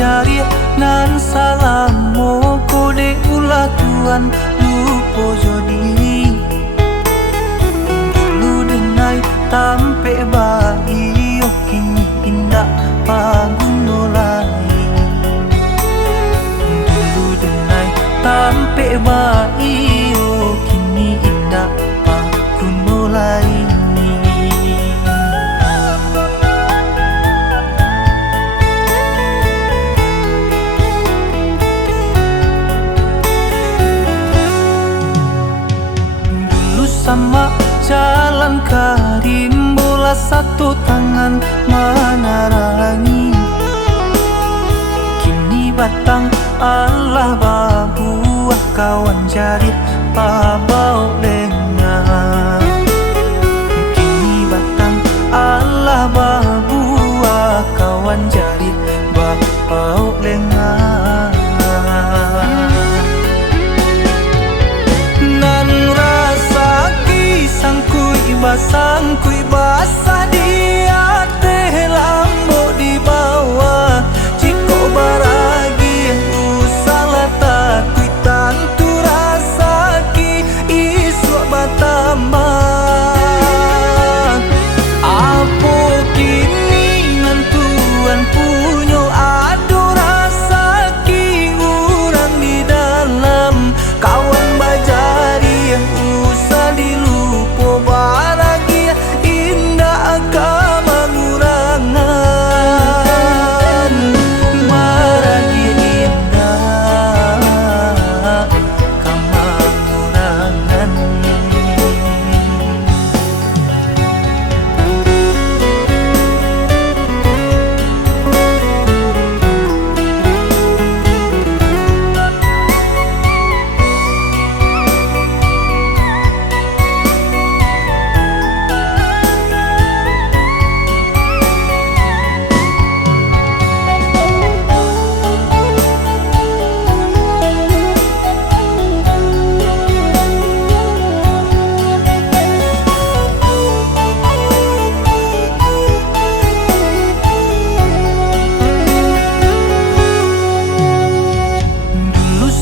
jari nan salam mo kode ulah tuan lupo jodi dulu denai tampe bayi kini indah paguno lai dulu denai tampe bayi kini indah paguno lai. Sama jalan karim bola satu tangan menerangi kini batang Allah babuah kawan jari pabau lengan kini batang Allah babuah kawan jari pabau lengan sangkui basah di ate lambo di bawah jiko baragi usala takui tantu rasaki isu batambang apo kini nantuan punyo ado rasaki urang di dalam kawan bajari yang usah dilupo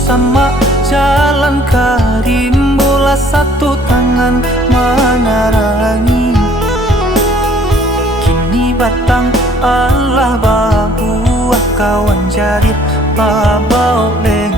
sama jalan karim bola satu tangan menerangi kini batang Allah babuah kawan jari pabau lengan